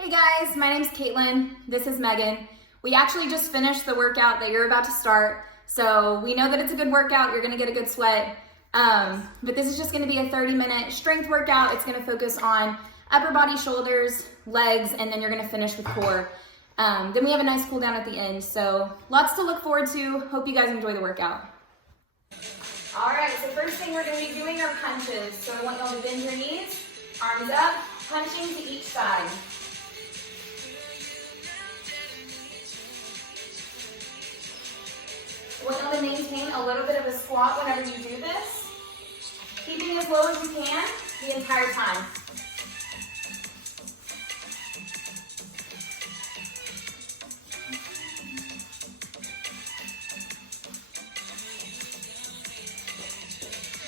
Hey guys, my name's Katelin. This is Megan. We actually just finished the workout that you're about to start, so we know that it's a good workout. You're gonna get a good sweat, but this is just gonna be a 30-minute strength workout. It's gonna focus on upper body, shoulders, legs, and then you're gonna finish with core. Then we have a nice cool down at the end, so lots to look forward to. Hope you guys enjoy the workout. All right, so first thing we're gonna be doing are punches. So I want y'all to bend your knees, arms up, punching to each side. I want y'all to maintain a little bit of a squat whenever you do this, keeping as low as you can the entire time.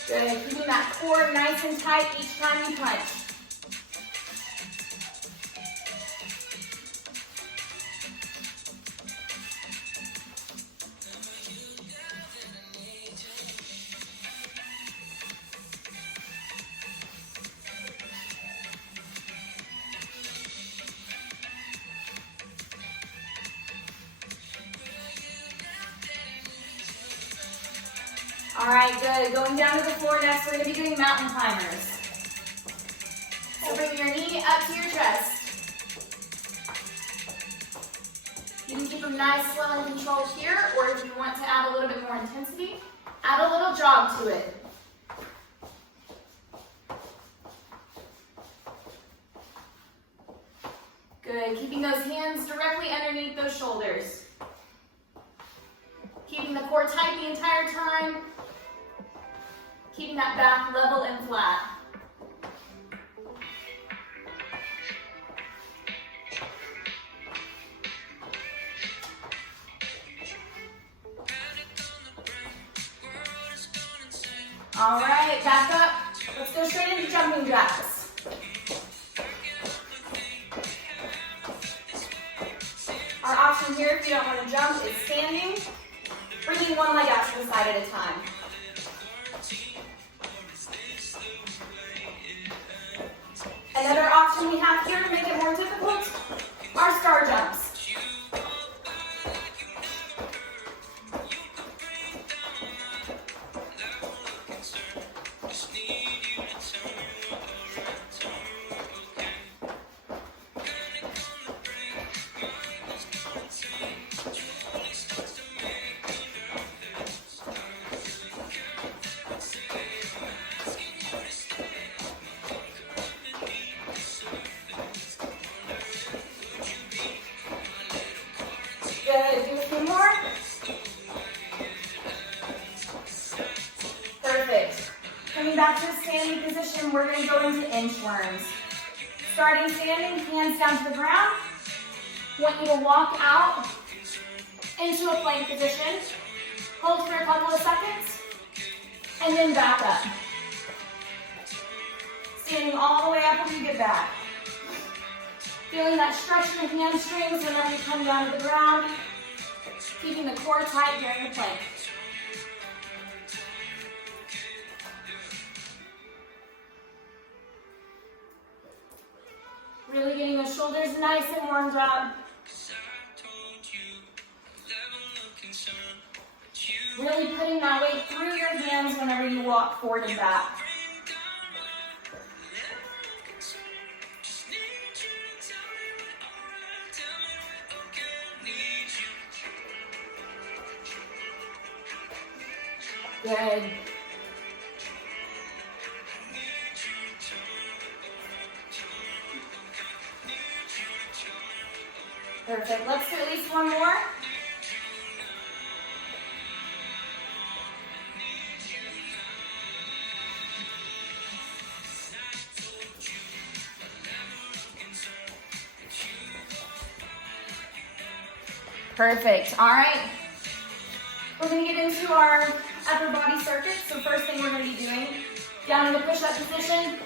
Good, keeping that core nice and tight each time you punch. All right, good. Going down to the floor next, we're going to be doing mountain climbers. So bring your knee up to your chest. You can keep them nice, slow, and controlled here, or if you want to add a little bit more intensity, add a little jog to it. Good. Keeping those hands directly underneath those shoulders. Keeping the core tight the entire time. Keeping that back level and flat. All right, back up. Let's go straight into jumping jacks. Our option here, if you don't want to jump, is standing, bringing one leg out to the side at a time. Another option we have here to make it more difficult are star jumps. Good, do a few more. Perfect. Coming back to a standing position, we're going to go into inchworms. Starting standing, hands down to the ground. Want you to walk out into a plank position. Hold for a couple of seconds, and then back up. Standing all the way up when you get back. Feeling that stretch in the hamstrings whenever you come down to the ground. Keeping the core tight during the plank. Really getting the shoulders nice and warmed up. Really putting that weight through your hands whenever you walk forward and back. Good. Perfect. Let's do at least one more. Perfect. All right. We're going to get into our upper body circuit. So first thing we're going to be doing, down in the push-up position,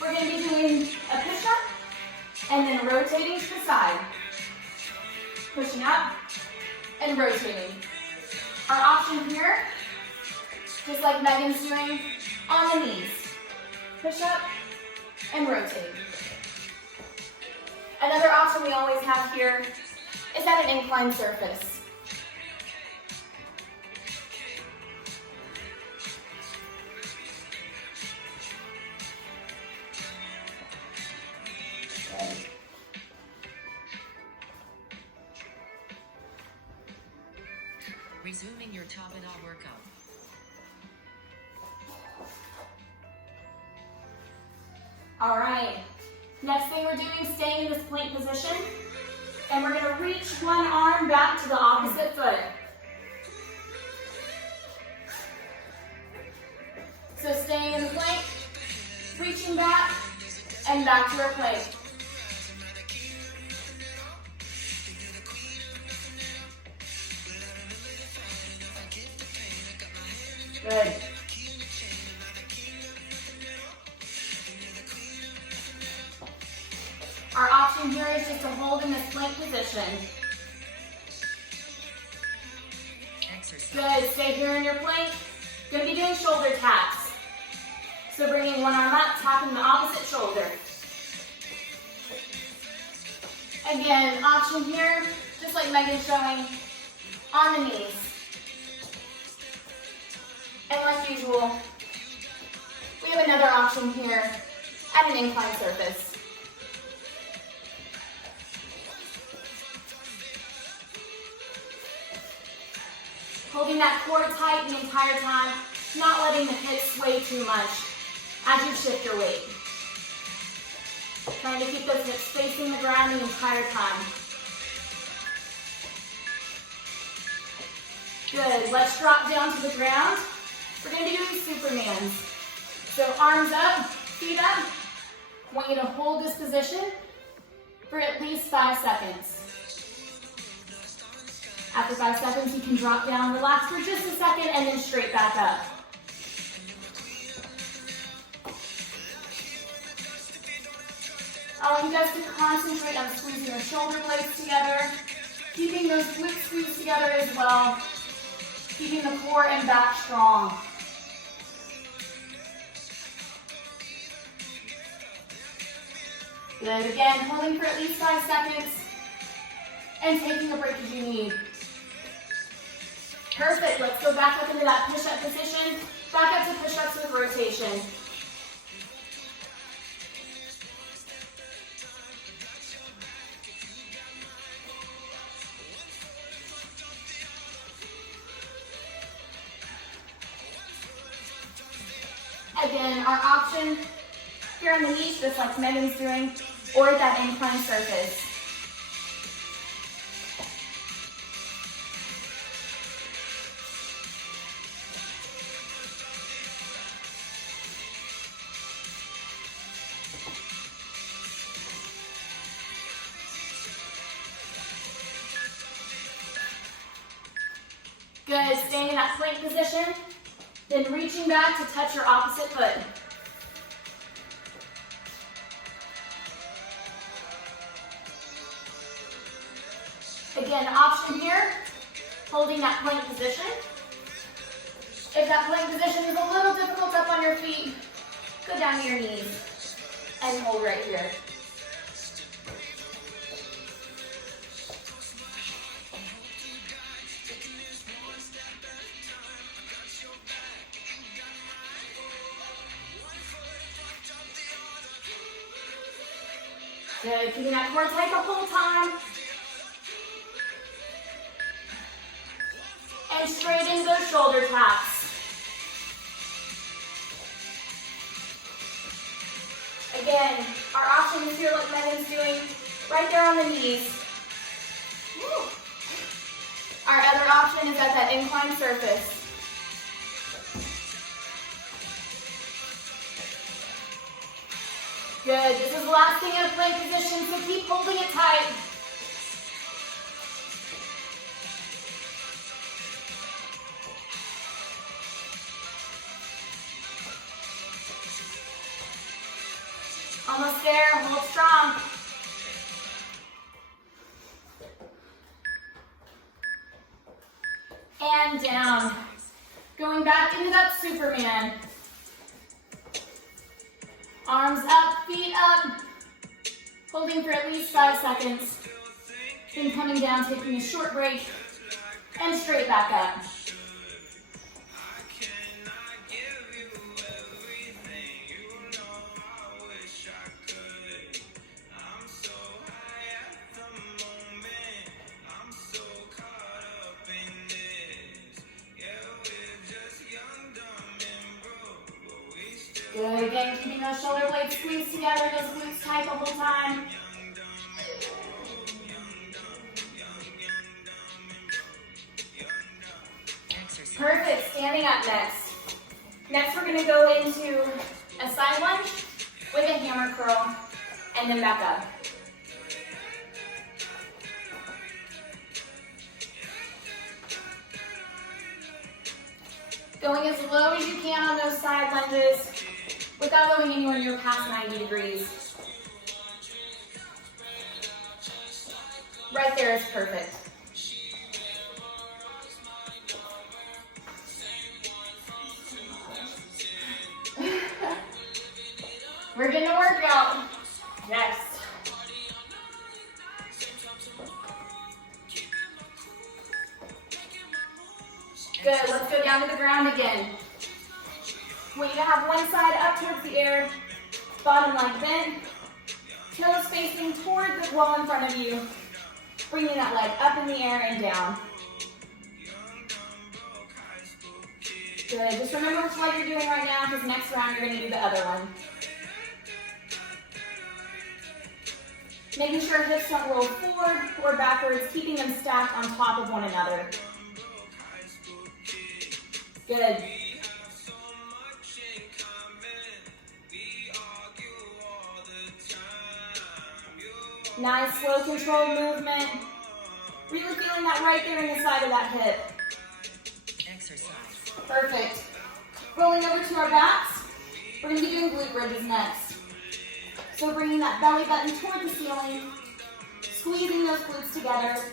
we're going to be doing a push-up and then rotating to the side. Pushing up and rotating. Our option here, just like Megan's doing, on the knees. Push up and rotate. Another option we always have here is at an inclined surface. Good. Resuming your top-and-all workout. All right. Next thing we're doing is staying in this plank position, and we're going to reach one arm back to the opposite foot. So staying in the plank, reaching back, and back to our plank. Good. Our option here is just to hold in this plank position. Good, stay here in your plank. Gonna be doing shoulder taps. So bringing one arm up, tapping the opposite shoulder. Again, option here, just like Megan's showing, on the knees. And like usual, we have another option here at an inclined surface. Holding that core tight the entire time, not letting the hips sway too much as you shift your weight. Trying to keep those hips facing the ground the entire time. Good, let's drop down to the ground. We're going to be doing Supermans. So arms up, feet up. I want you to hold this position for at least 5 seconds. After 5 seconds, you can drop down, relax for just a second, and then straight back up. I want you guys to concentrate on squeezing your shoulder blades together, keeping those glutes squeezed together as well, keeping the core and back strong. Good, again, holding for at least 5 seconds, and taking a break as you need. Perfect, let's go back up into that push-up position, back up to push-ups with rotation. Again, our option here on the knees, just like Megan's doing, or at that inclined surface. Good, staying in that plank position, then reaching back to touch your opposite foot. Again, option here, holding that plank position. If that plank position is a little difficult up on your feet, go down to your knees and hold right here. Good, keeping that core tight the whole time. And straighten those shoulder taps. Again, our option is here, like Megan's doing, right there on the knees. Woo. Our other option is at that inclined surface. Good, this is the last thing in a plank position, so keep holding it tight. Almost there, hold strong. And down. Going back into that Superman. Arms up, feet up. Holding for at least 5 seconds. Then coming down, taking a short break, and straight back up. Good, again, keeping those shoulder blades squeezed together, those glutes tight the whole time. Perfect, standing up next. Next we're gonna go into a side lunge with a hammer curl, and then back up. Going as low as you can on those side lunges without going anywhere near past 90 degrees. Right there is perfect. We're getting a workout. Next. Good, let's go down to the ground again. Want you to have one side up towards the air, bottom leg bent, toes facing toward the wall in front of you, bringing that leg up in the air and down. Good, just remember which leg you're doing right now, because next round you're going to do the other one. Making sure hips don't roll forward or backwards, keeping them stacked on top of one another. Good. Nice, slow, controlled movement. Really feeling that right there in the side of that hip. Exercise. Perfect. Rolling over to our backs. We're going to be doing glute bridges next. So bringing that belly button toward the ceiling, squeezing those glutes together.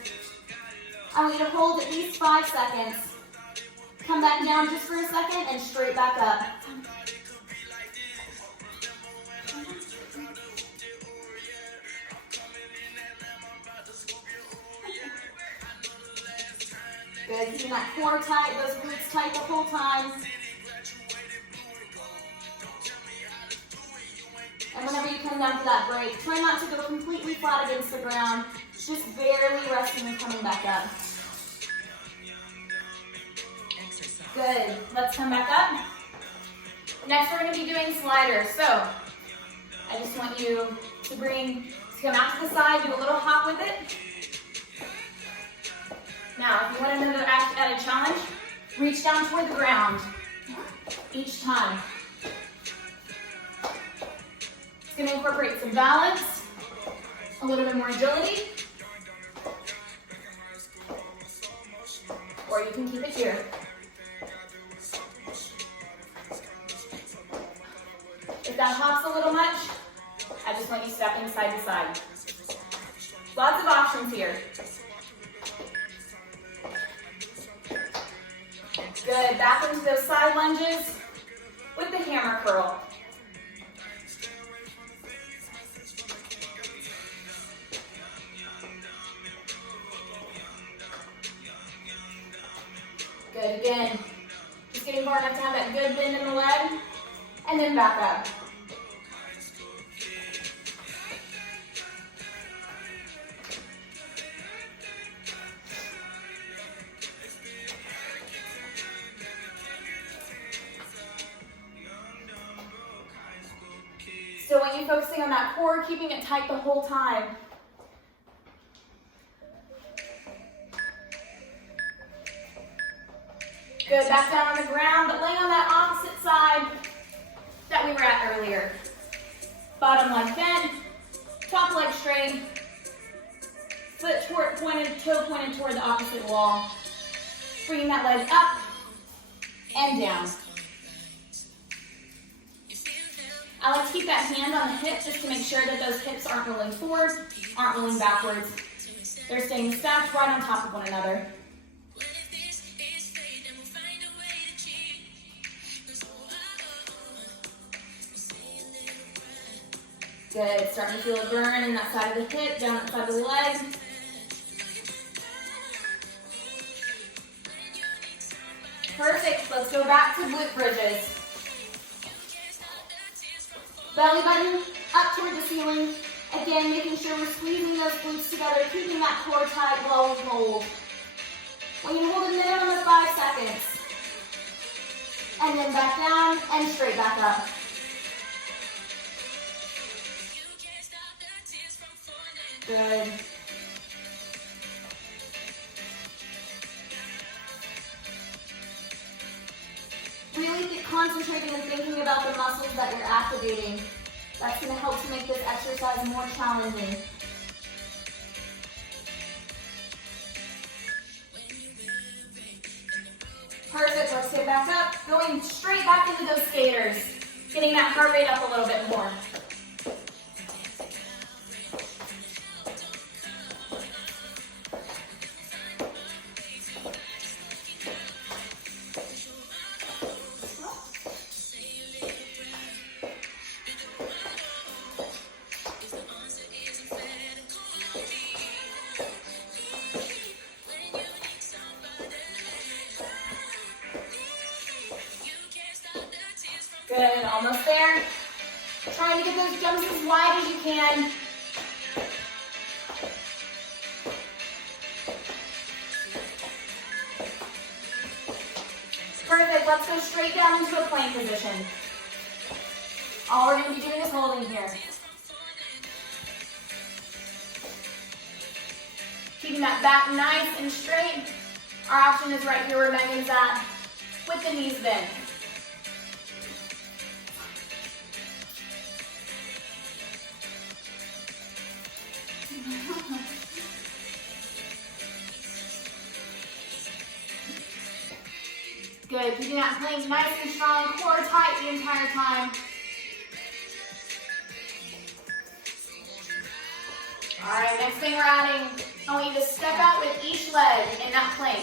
I want you to hold at least 5 seconds. Come back down just for a second and straight back up. Good, keeping that core tight, those glutes tight the whole time. And whenever you come down to that break, try not to go completely flat against the ground, just barely resting and coming back up. Good, let's come back up. Next we're going to be doing sliders. So, I just want you to come out to the side, do a little hop with it. Now, if you want another added challenge, reach down toward the ground each time. It's going to incorporate some balance, a little bit more agility, or you can keep it here. If that hops a little much, I just want you stepping side to side. Lots of options here. Good, back into those side lunges with the hammer curl. Good, again, just getting far enough to have that good bend in the leg, and then back up. So when you're focusing on that core, keeping it tight the whole time. Good, back down on the ground, but laying on that opposite side that we were at earlier. Bottom leg bent, top leg straight, foot pointed, toe pointed toward the opposite wall. Bringing that leg up and down. I like to keep that hand on the hip just to make sure that those hips aren't rolling forward, aren't rolling backwards. They're staying stacked right on top of one another. Good, starting to feel a burn in that side of the hip, down that side of the leg. Perfect, let's go back to glute bridges. Belly button up toward the ceiling. Again, making sure we're squeezing those glutes together, keeping that core tight while we hold. When you hold a minimum of 5 seconds. And then back down and straight back up. Good. Really concentrating and thinking about the muscles that you're activating. That's going to help to make this exercise more challenging. Perfect, let's get back up. Going straight back into those skaters. Getting that heart rate up a little bit more. Good, almost there. Trying to get those jumps as wide as you can. Perfect, let's go straight down into a plank position. All we're going to be doing is holding here. Keeping that back nice and straight. Our option is right here where Megan's at, with the knees bent. Good, keeping that plank nice and strong, core tight the entire time. All right, next thing we're adding, I want you to step out with each leg in that plank.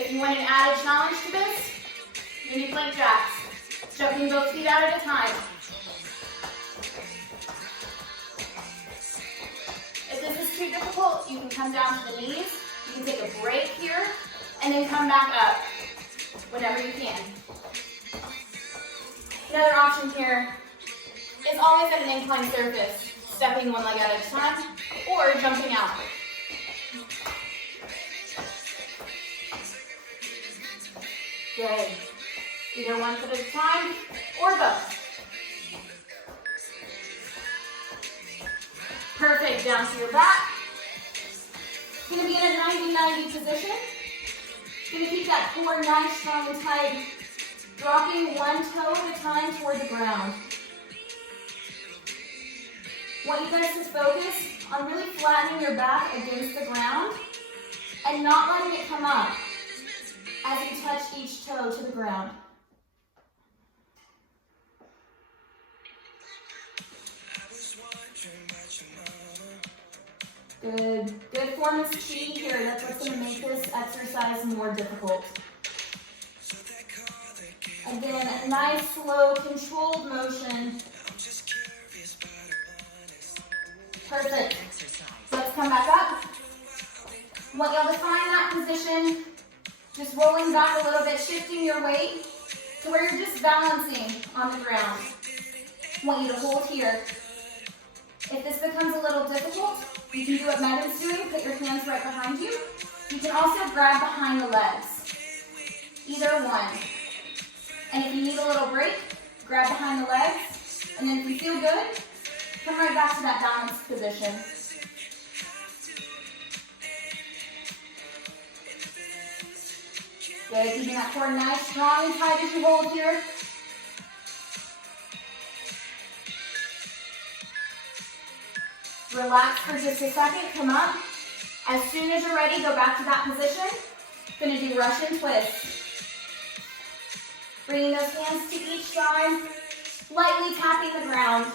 If you want an added challenge to this, you can do plank jacks, jumping both feet out at a time. If this is too difficult, you can come down to the knees, you can take a break here, and then come back up whenever you can. Another option here is always at an inclined surface, stepping one leg at a time, or jumping out. Good. Either one foot at a time, or both. Perfect, down to your back. Gonna be in a 90-90 position. Gonna keep that core nice, strong, and tight. Dropping one toe at a time toward the ground. Want you guys to focus on really flattening your back against the ground and not letting it come up as you touch each toe to the ground. Good. Good form of speed here. That's what's going to make this exercise more difficult. Again, a nice, slow, controlled motion. Perfect. Let's come back up. Want y'all to find that position. Just rolling back a little bit, shifting your weight to where you're just balancing on the ground. Want you to hold here. If this becomes a little difficult, you can do what Megan's doing, put your hands right behind you. You can also grab behind the legs, either one. And if you need a little break, grab behind the legs. And then if you feel good, come right back to that balanced position. Good, keeping that core nice, strong, and tight as you hold here. Relax for just a second, come up. As soon as you're ready, go back to that position. Gonna do Russian twists. Bringing those hands to each side, lightly tapping the ground.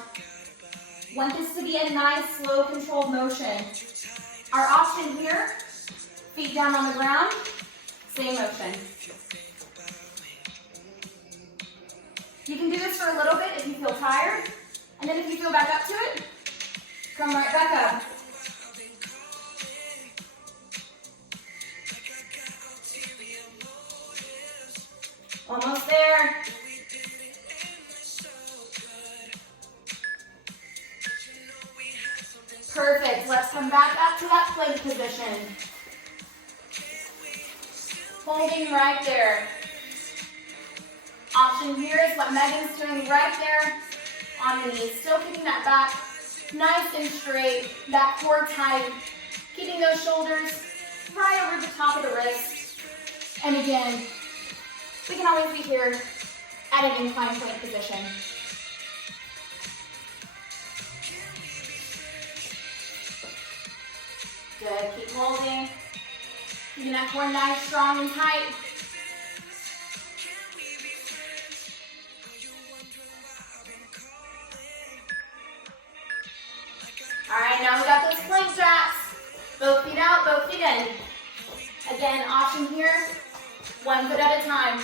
Want this to be a nice, slow, controlled motion. Our option here, feet down on the ground, same motion. You can do this for a little bit if you feel tired. And then if you feel back up to it, come right back up. Almost there. Perfect. Let's come back up to that plank position. Holding right there. Option here is what Megan's doing right there on the knees. Still keeping that back nice and straight, that core tight, keeping those shoulders right over the top of the wrist. And again, we can always be here at an incline plank position. Good, keep holding. Keeping that core nice, strong, and tight. All right, now we got those plank jacks. Both feet out, both feet in. Again, option here, one foot at a time.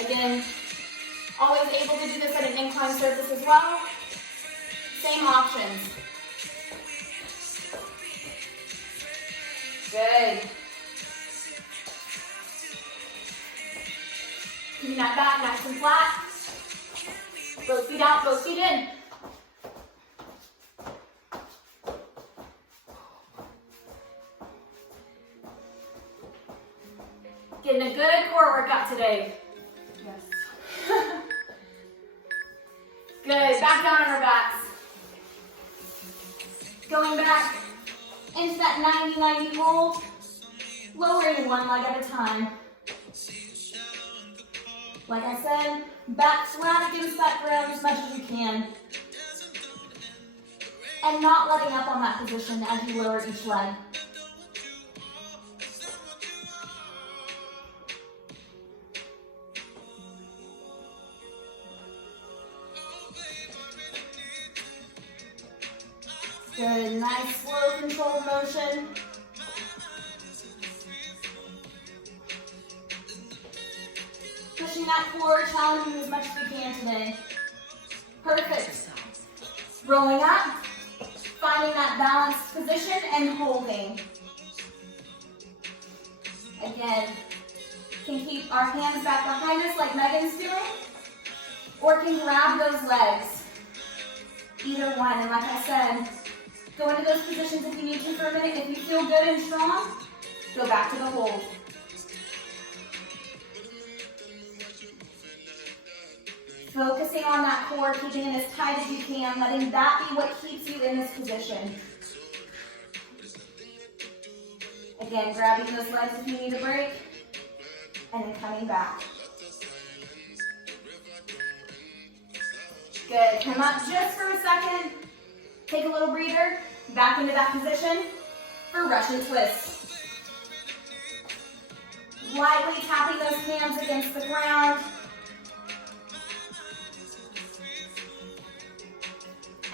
Again, always able to do this at an incline surface as well. Same options. Good. Keeping that back nice and flat. Both feet out, both feet in. Getting a good core workout today. Yes. Good, back down on our backs. Going back into that 90-90 hold. Lowering one leg at a time. Like I said, back flat against that ground as much as you can. And not letting up on that position as you lower each leg. Good, nice slow controlled motion. Pushing that core, challenging as much as we can today. Perfect. Rolling up, finding that balanced position and holding. Again, can keep our hands back behind us like Megan's doing, or can grab those legs. Either one, and like I said, go into those positions if you need to for a minute. If you feel good and strong, go back to the hold. Focusing on that core, keeping it as tight as you can, letting that be what keeps you in this position. Again, grabbing those legs if you need a break, and then coming back. Good, come up just for a second. Take a little breather, back into that position for Russian twist. Lightly tapping those hands against the ground.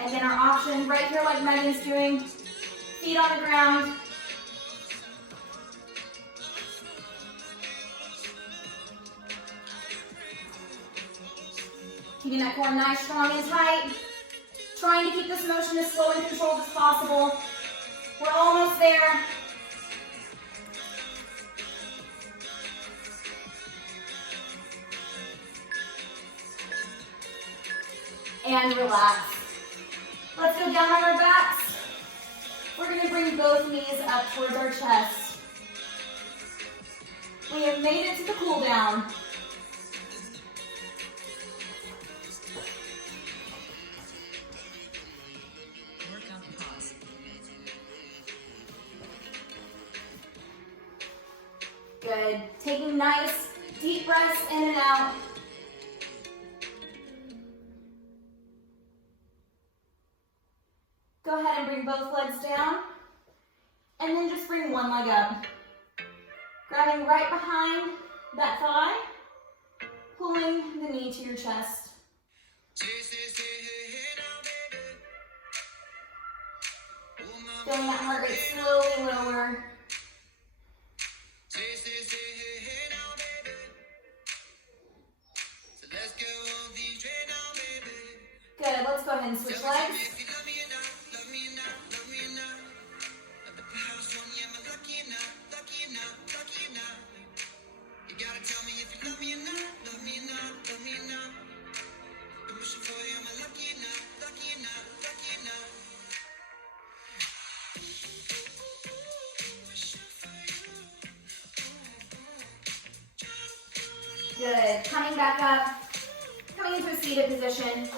And then our option right here like Megan's doing, feet on the ground. Keeping that core nice, strong, and tight. Trying to keep this motion as slow and controlled as possible. We're almost there. And relax. Let's go down on our backs. We're going to bring both knees up towards our chest. We have made it to the cool down. Workout pause. Good. Taking nice, deep breaths in and out. Go ahead and bring both legs down. And then just bring one leg up. Grabbing right behind that thigh. Pulling the knee to your chest. Feeling that heart rate slowly lower. ahead and switch legs. Good. Coming back up, coming into a seated position.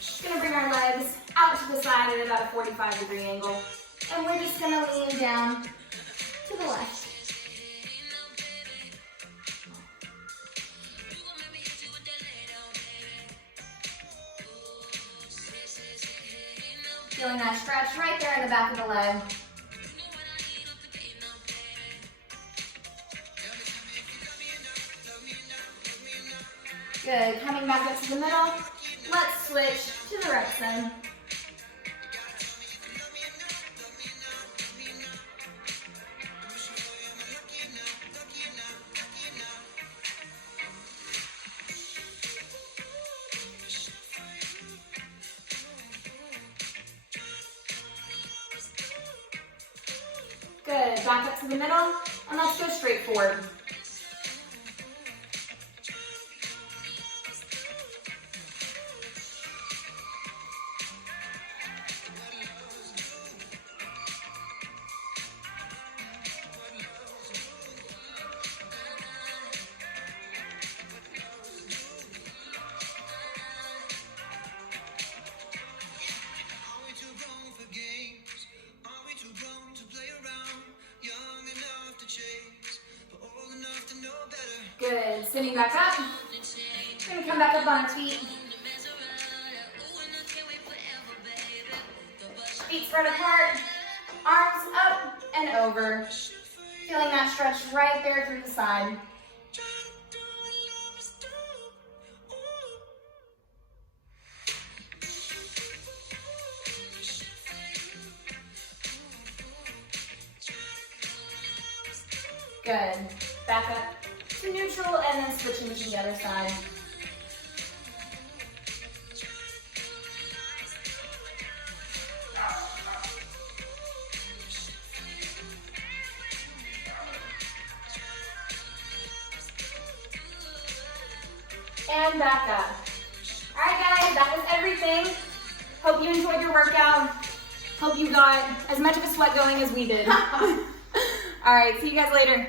Just gonna bring our legs out to the side at about a 45-degree angle. And we're just gonna lean down to the left. Feeling that stretch right there in the back of the leg. Good, coming back up to the middle. Let's switch to the right side. Good, back up to the middle, and let's go straight forward. Good, sitting back up. We're gonna come back up on our feet. Feet spread apart, arms up and over. Feeling that stretch right there through the side. Good, back up to neutral and then switching to the other side. And back up. All right, guys, that was everything. Hope you enjoyed your workout. Hope you got as much of a sweat going as we did. All right, see you guys later.